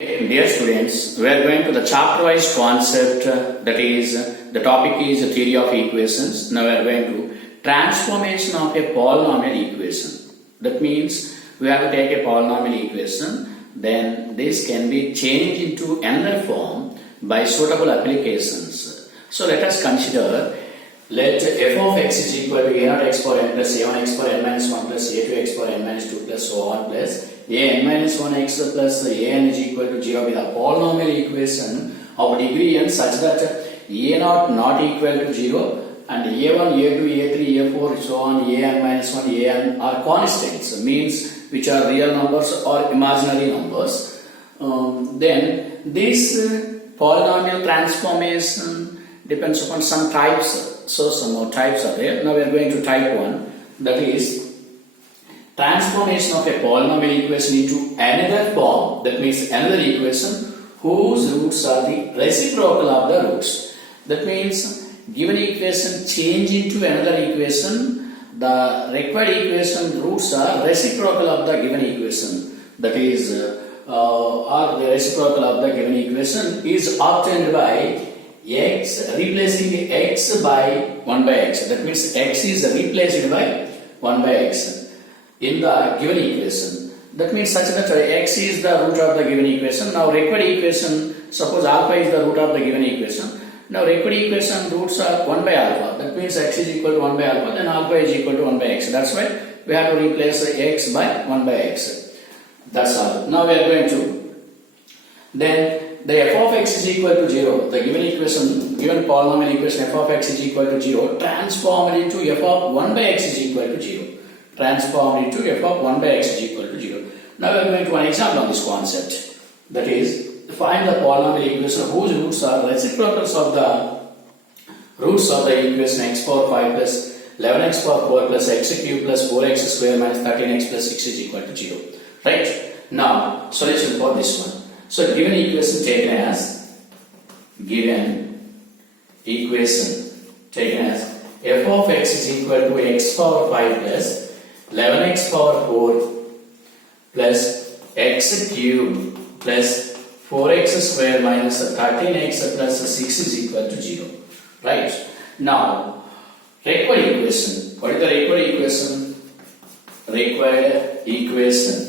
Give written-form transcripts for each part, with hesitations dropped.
Dear students, we are going to the chapter-wise concept, that is, the topic is theory of equations. Now we are going to transformation of a polynomial equation. That means we have to take a polynomial equation, then this can be changed into another form by suitable applications. So let us consider, let f of x is equal to a0 x power n plus a1 x power n minus 1 plus a2 x power n minus 2 plus so on plus a n minus 1 x plus a n is equal to 0 with a polynomial equation of degree n such that a0 not equal to 0 and a1, a2, a3, a4 so on an minus 1, an are constants, means which are real numbers or imaginary numbers. Then this polynomial transformation depends upon some types. So some more types are there. Now we are going to type 1, that is transformation of a polynomial equation into another form, that means another equation whose roots are the reciprocal of the roots. That means given equation change into another equation, the required equation roots are reciprocal of the given equation, that is or the reciprocal of the given equation is obtained by x replacing x by 1 by x. That means x is replaced by 1 by x in the given equation. That means such that x is the root of the given equation. Now required equation, suppose alpha is the root of the given equation. Now required equation roots are 1 by alpha. That means x is equal to 1 by alpha, then alpha is equal to 1 by x. That's why we have to replace x by 1 by x. That's all. Now we are going to, then the f of x is equal to 0. The given equation, given polynomial equation f of x is equal to 0, transformed into f of 1 by x is equal to 0. Transformed into f of 1 by x is equal to 0. Now we are going to one example on this concept. That is, find the polynomial equation whose roots are reciprocals of the roots of the equation x power 5 plus 11x power 4 plus x cube plus 4x square minus 13x plus 6 is equal to 0. Right? Now, solution for this one. So given equation taken as f of x is equal to x power 5 plus 11x power 4 plus x cube plus 4x square minus 13x plus 6 is equal to 0. Right? Now, required equation. What is the required equation? Required equation.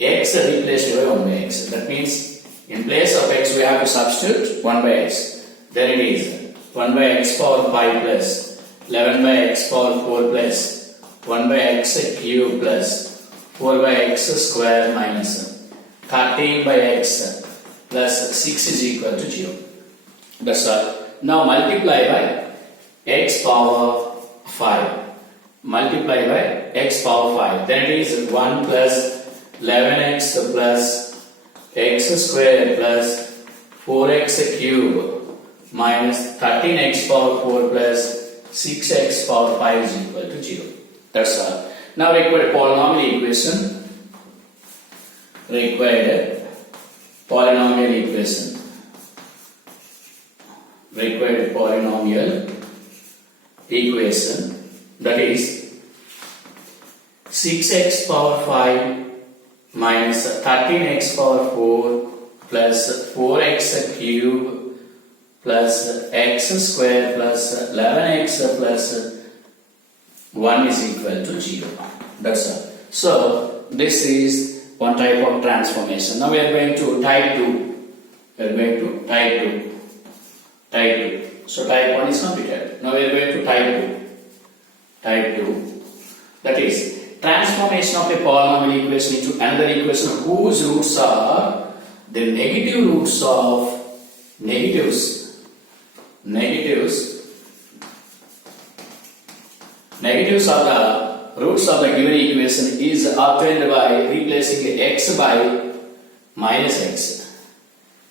X replaced by 1 by x. That means in place of x we have to substitute 1 by x. Then it is 1 by x power 5 plus 11 by x power 4 plus 1 by x cube plus 4 by x square minus 13 by x plus 6 is equal to 0. That's all. Now multiply by x power 5. Multiply by x power 5. Then it is 1 plus 11x plus x square plus 4x cube minus 13x power 4 plus 6x power 5 is equal to 0. That's all. Now required polynomial equation. Required polynomial equation. Required polynomial equation, that is 6x power 5 minus 13x power 4 plus 4x cube plus x square plus 11x plus 1 is equal to 0. That's all. So this is one type of transformation. Now we are going to type 2. We are going to type 2. Type 2. So type 1 is completed. Now we are going to type 2. Type 2. That is transformation of a polynomial equation into another equation whose roots are the negative roots of negatives of the roots of the given equation is obtained by replacing x by minus x.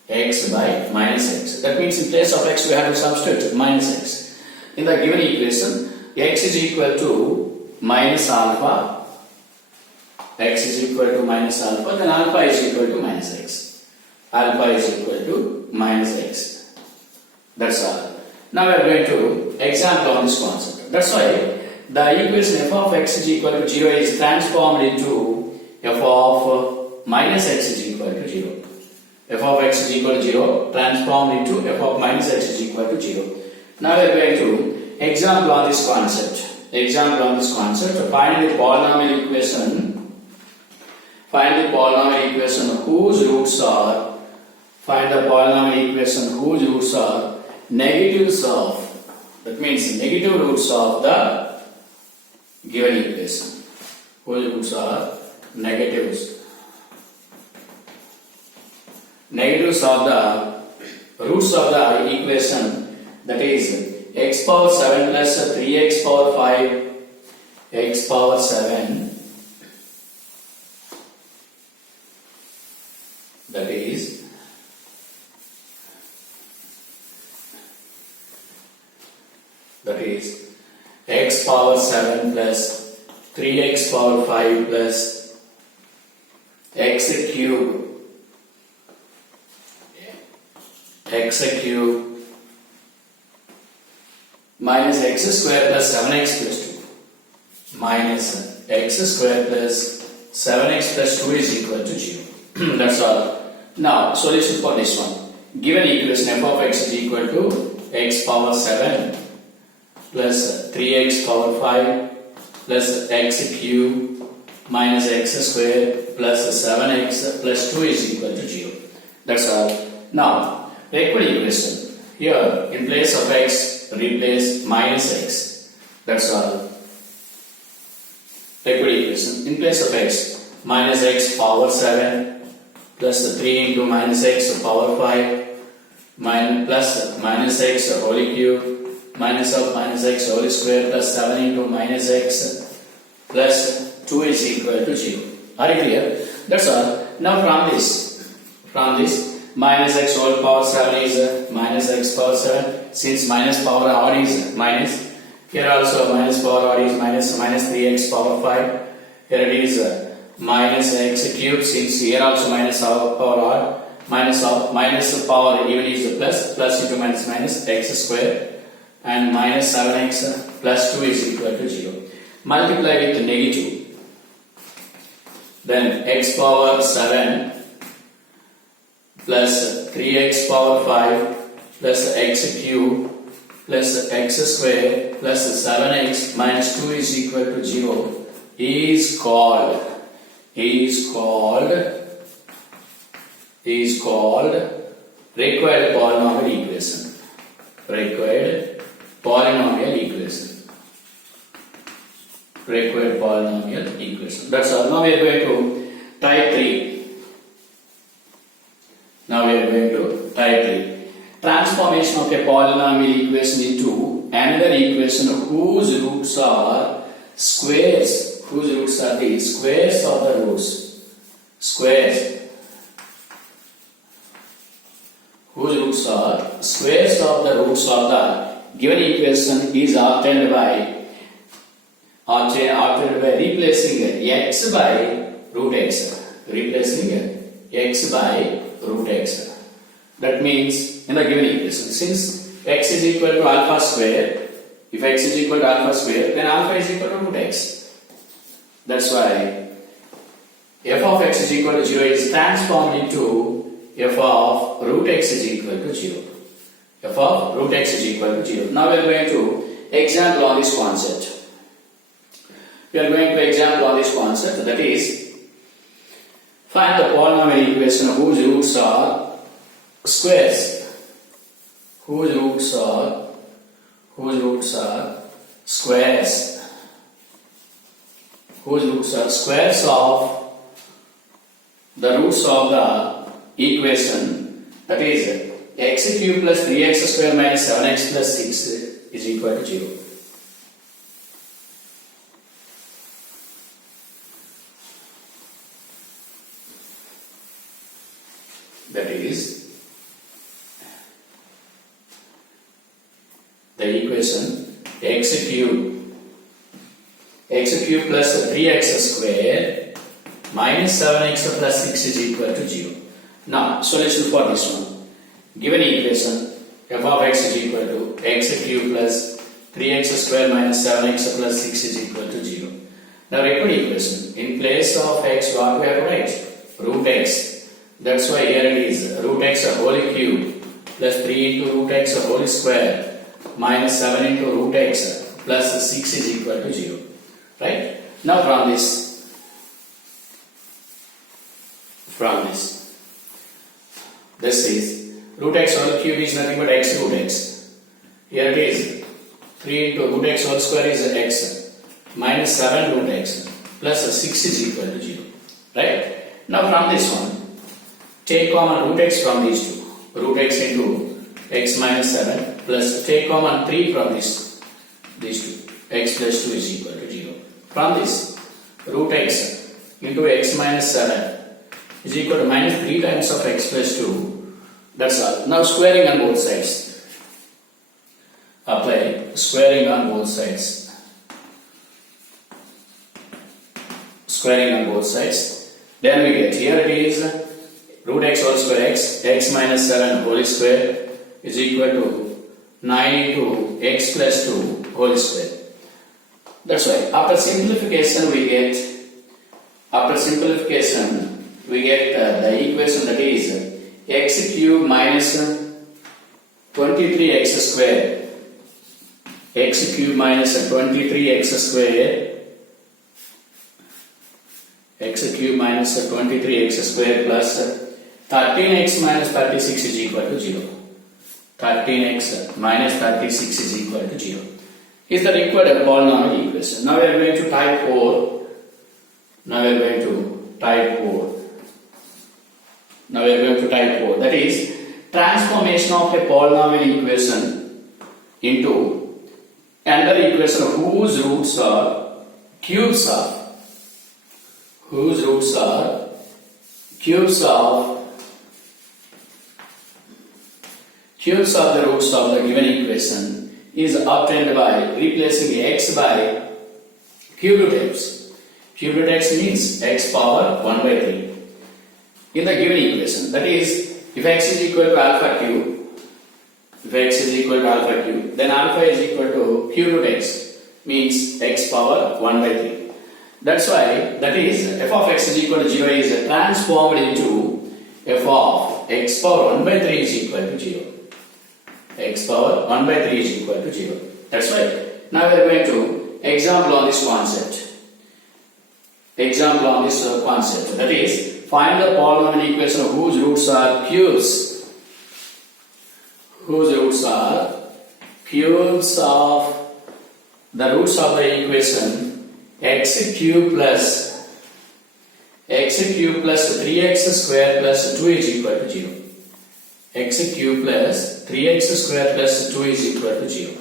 X by minus x. That means in place of x we have to substitute minus x. In the given equation, x is equal to minus alpha. X is equal to minus alpha, then alpha is equal to minus x. Alpha is equal to minus x. That's all. Now we are going to example on this concept. That's why the equation f of x is equal to 0 is transformed into f of minus x is equal to 0. f of x is equal to 0 transformed into f of minus x is equal to 0. Now we are going to example on this concept. Example on this concept. Find the polynomial equation. Find the polynomial equation whose roots are. Find the polynomial equation whose roots are negatives of. That means negative roots of the given equation. Whose roots are negatives. Negatives of the roots of the equation, that is x power 7 plus 3x power 5 x power 7, that is x power 7 plus 3x power 5 plus x cube minus x square plus 7x plus 2 minus x square plus 7x plus 2 is equal to 0. That's all. Now solution for this one. Given equation f of x is equal to x power 7 plus 3x power 5 plus x cube minus x square plus 7x plus 2 is equal to 0. That's all. Now equal equation. Here in place of x replace minus x. That's all. Equal equation. In place of x minus x power 7 plus 3 into minus x power 5 plus minus x whole cube minus of minus x whole square plus 7 into minus x plus 2 is equal to 0. Are you clear? That's all. Now from this minus x whole power 7 is minus x power 7. Since minus power odd is minus, here also minus power odd is minus 3x power 5. Here it is minus x cube. Since here also minus power odd, minus power even is plus into minus x square, and minus 7x plus 2 is equal to 0. Multiply with negative. Then x power 7 plus 3x power 5 plus x cube plus x square plus 7x minus 2 is equal to 0 is called required polynomial equation. Required polynomial equation. That's all. Now we are going to type 3. Transformation of a polynomial equation into another equation whose roots are squares. Whose roots are the squares of the roots. Whose roots are squares of the roots of the given equation is obtained by replacing x by root x. Replacing x by root x. That means in the given equation, since x is equal to alpha square, if x is equal to alpha square, then alpha is equal to root x. That's why f of x is equal to 0 is transformed into f of root x is equal to 0. F of root x is equal to 0. Now we are going to example on this concept. That is, find the polynomial equation whose roots are squares. Whose roots are squares. Whose roots are squares of the roots of the equation, that is x cube plus 3x square minus 7x plus 6 is equal to 0. That is the equation x cube plus 3x square minus 7x plus 6 is equal to 0. Now solution for this one. Given equation f of x is equal to x cube plus 3x square minus 7x plus 6 is equal to 0. Now record equation. In place of x, what we have to write? Root x. That's why here it is root x whole cube plus 3 into root x whole square minus 7 into root x plus 6 is equal to 0. Right? Now from this, this is root x whole cube is nothing but x root x. Here it is 3 into root x whole square is x minus 7 root x plus 6 is equal to 0. Right? Now from this one, take common root x from these two. Root x into x minus 7 plus take common 3 from these two. X plus 2 is equal to 0. From this, root x into x minus 7 is equal to minus 3 times of x plus 2. That's all. Now squaring on both sides. Apply squaring on both sides. Squaring on both sides. Then we get here it is root x whole square x minus 7 whole square is equal to 9 into x plus 2 whole square. That's why after simplification we get the equation that is x cube minus 23x square, x cube minus 23x square, x cube minus 23x square plus 13x minus 36 is equal to 0. 13x minus 36 is equal to 0 is the required polynomial equation. Now we are going to type 4. That is transformation of a polynomial equation into another equation whose roots are cubes of the roots of the given equation is obtained by replacing x by cube root x. Cube root x means x power 1 by 3 in the given equation. That is, if x is equal to alpha cube, then alpha is equal to cube root x means x power 1 by 3. That's why, that is, f of x is equal to 0 is transformed into f of x power 1 by 3 is equal to 0. X power 1 by 3 is equal to 0. That's why. Now we are going to example on this concept. That is, find the polynomial equation whose roots are cubes. Whose roots are cubes of the roots of the equation x cube plus 3x square plus 2 is equal to 0. X cube plus 3x square plus 2 is equal to 0.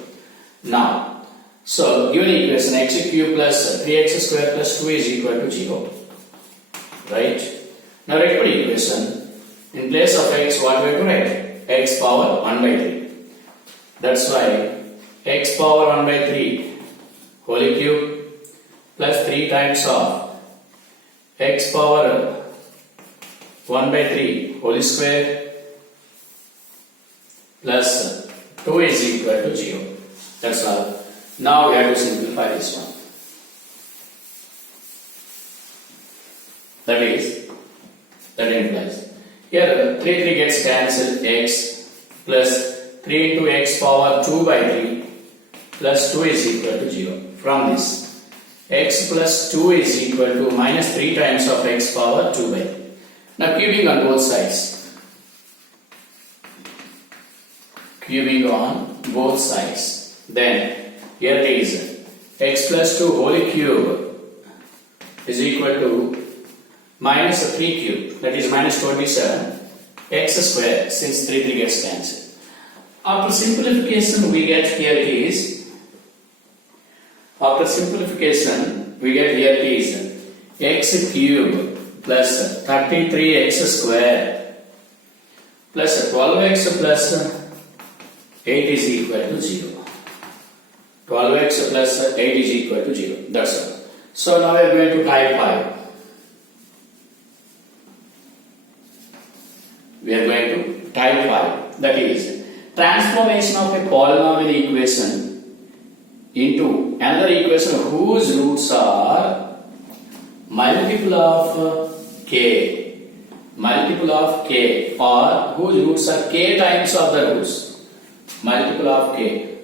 Now, so given equation x cube plus 3x square plus 2 is equal to 0. Right? Now write for equation. In place of x, what we have to write? X power 1 by 3. That's why x power 1 by 3 whole cube plus 3 times of x power 1 by 3 whole square plus 2 is equal to 0. That's all. Now we have to simplify this one. That implies here 3 gets cancelled, x plus 3 into x power 2 by 3 plus 2 is equal to 0. From this, x plus 2 is equal to minus 3 times of x power 2 by 3. Now cubing on both sides. Then here it is x plus 2 whole cube is equal to minus 3 cube, that is minus 27 x square, since 3 gets cancelled. After simplification we get here it is x cube plus 33x square plus 12x plus 8 is equal to 0. 12x plus 8 is equal to 0. That's all. So now we are going to type 5. That is, transformation of a polynomial equation into another equation whose roots are multiple of k multiple of k, or whose roots are k times of the roots, multiple of k,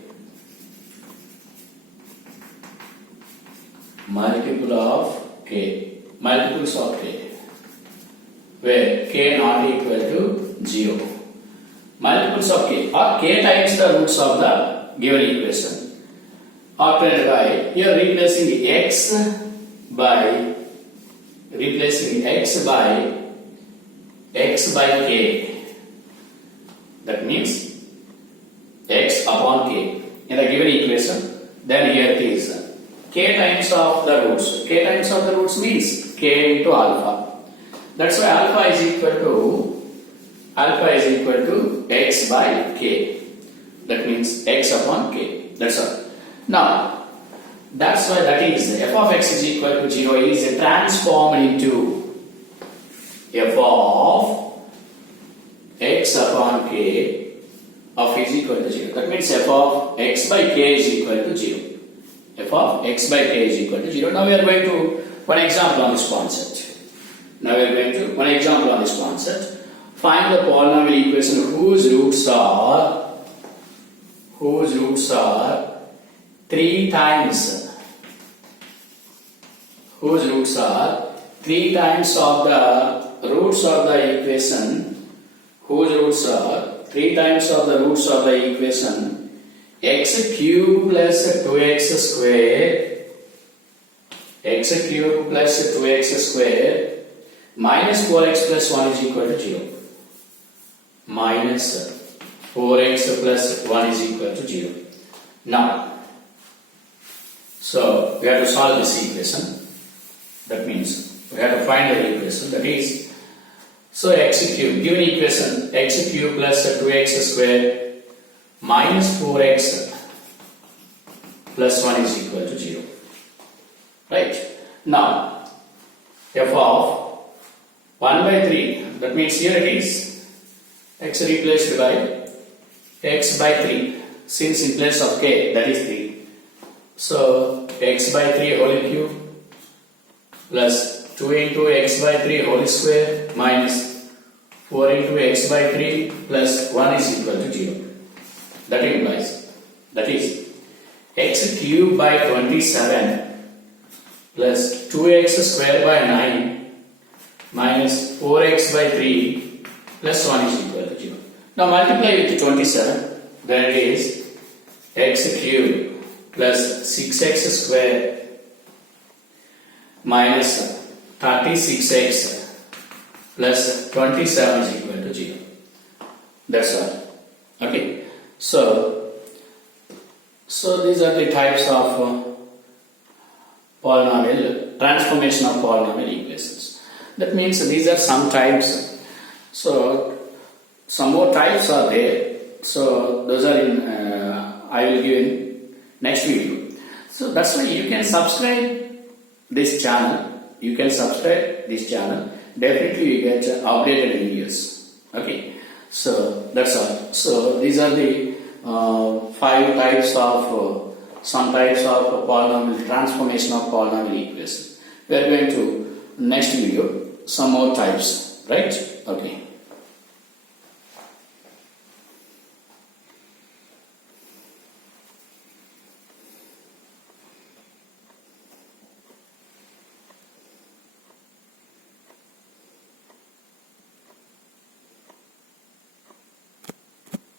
multiples of k, where k not equal to 0. Multiples of k or k times the roots of the given equation, obtained by here replacing x by k. That means x upon k in the given equation. Then here it is k times of the roots. K times of the roots means k into alpha. That's why alpha is equal to x by k. That means x upon k. That's all. Now, that's why that is f of x is equal to 0 is transformed into f of x upon k of is equal to 0. That means f of x by k is equal to 0. F of x by k is equal to 0. Now we are going to one example on this concept. Find the polynomial equation whose roots are 3 times of the roots of the equation, whose roots are 3 times of the roots of the equation x cube plus 2x square minus 4x plus 1 is equal to 0. Minus 4x plus 1 is equal to 0. Now, so we have to solve this equation. That means we have to find the equation. That is, so x cube, given equation x cube plus 2x square minus 4x plus 1 is equal to 0. Right? Now, f of 1 by 3, that means here it is x replaced by x by 3, since in place of k that is 3. So x by 3 whole cube plus 2 into x by 3 whole square minus 4 into x by 3 plus 1 is equal to 0. That implies, that is x cube by 27 plus 2x square by 9 minus 4x by 3 plus 1 is equal to 0. Now multiply with 27, then it is x cube plus 6x square minus 36x plus 27 is equal to 0. That's all. Okay. So these are the types of polynomial, transformation of polynomial equations. That means these are some types. So some more types are there. So those are in, I will give in next video. So that's why you can subscribe this channel. Definitely you get updated videos. Okay. So that's all. So these are the 5 types of some types of polynomial, transformation of polynomial equation. We are going to next video some more types, right? Okay.